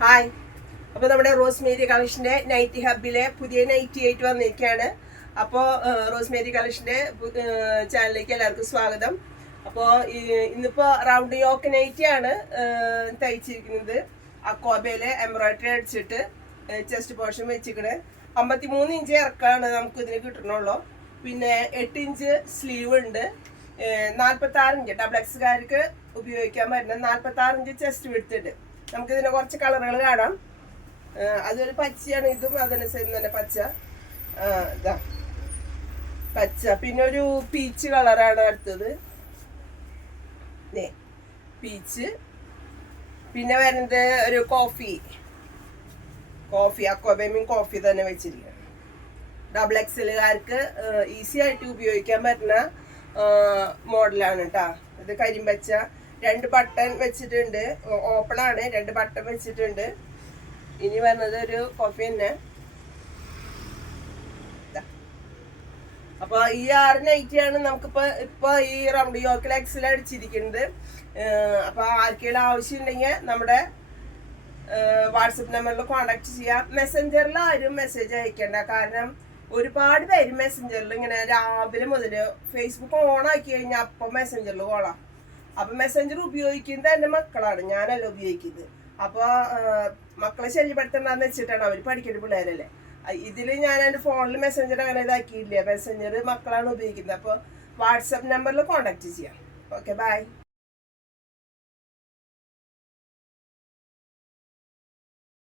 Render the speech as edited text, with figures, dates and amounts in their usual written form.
Hi. അപ്പോൾ നമ്മുടെ Rosemary കളക്ഷൻ്റെ nightie ഹബിലെ പുതിയ നൈറ്റി ആയിട്ട് വന്നിരിക്കുകയാണ്. അപ്പോൾ റോസ്മേരി കളക്ഷൻ്റെ ചാനലിലേക്ക് എല്ലാവർക്കും സ്വാഗതം. അപ്പോൾ ഇന്നിപ്പോൾ റൗണ്ട് യോക്ക് നൈറ്റിയാണ് തയ്ച്ചിരിക്കുന്നത്. അക്കോബയിലെ എംബ്രോയിഡറി അടിച്ചിട്ട് ചെസ്റ്റ് പോർഷൻ വെച്ചിരിക്കണേ. 53 ഇഞ്ച് ഇറക്കാണ് നമുക്ക് ഇതിന് കിട്ടണുള്ളൂ. പിന്നെ 8 ഇഞ്ച് സ്ലീവ് ഉണ്ട്. 46 ഇഞ്ച് ഡബിൾ എക്സുകാർക്ക് ഉപയോഗിക്കാൻ പറ്റുന്ന 46 ഇഞ്ച് ചെസ്റ്റ് വിടുത്തുണ്ട്. നമുക്കിതിനെ കുറച്ച് കളറുകൾ കാണാം. അതൊരു പച്ചയാണ്, ഇതും അതിന് സെയിം തന്നെ പച്ച. ഇതാ പച്ച, പിന്നെ ഒരു പീച്ച് കളറാണ് അടുത്തത്, പീച്ച്. പിന്നെ വരുന്നത് ഒരു കോഫി അക്വാബേമിൻ കോഫി തന്നെ വെച്ചിരിക്കുകയാണ്. ഡബിൾ എക്സലുകാർക്ക് ഈസി ആയിട്ട് ഉപയോഗിക്കാൻ പറ്റുന്ന മോഡലാണ് കേട്ടോ. ഇത് കരിമ്പച്ച, 2 ബട്ടൺ വെച്ചിട്ടുണ്ട്. ഓപ്പൺ ആണ്, 2 ബട്ടൺ വെച്ചിട്ടുണ്ട്. ഇനി വരുന്നത് ഒരു കോഫി തന്നെ. അപ്പൊ ഈ 6 നൈറ്റിയാണ് നമുക്കിപ്പോ ഈ റൗണ്ട് യോക്കിൽ എക്സൽ അടിച്ചിരിക്കുന്നത്. അപ്പൊ ആർക്കെങ്കിലും ആവശ്യം ഉണ്ടെങ്കിൽ നമ്മുടെ വാട്സപ്പ് നമ്പറിൽ കോണ്ടാക്ട് ചെയ്യാം. മെസ്സഞ്ചറിൽ ആരും മെസ്സേജ് അയക്കേണ്ട, കാരണം ഒരുപാട് പേര് മെസ്സഞ്ചറിൽ ഇങ്ങനെ രാവിലെ മുതൽ ഫേസ്ബുക്ക് ഓൺ ആക്കി കഴിഞ്ഞാൽ അപ്പം മെസ്സഞ്ചറിൽ കോളാം. അപ്പൊ മെസ്സഞ്ചർ ഉപയോഗിക്കുന്നത് എൻ്റെ മക്കളാണ്, ഞാനല്ല ഉപയോഗിക്കുന്നത്. അപ്പോൾ മക്കളെ ശല്യപ്പെടുത്തണ്ടെന്ന് വെച്ചിട്ടാണ്, അവർ പഠിക്കുന്ന പിള്ളേരല്ലേ. ഇതിൽ ഞാൻ എൻ്റെ ഫോണിൽ മെസ്സഞ്ചർ അങ്ങനെ ഇതാക്കിയില്ല. മെസ്സഞ്ചർ മക്കളാണ് ഉപയോഗിക്കുന്നത്. അപ്പോൾ വാട്സപ്പ് നമ്പറിൽ കോണ്ടാക്ട് ചെയ്യാം. Okay, by.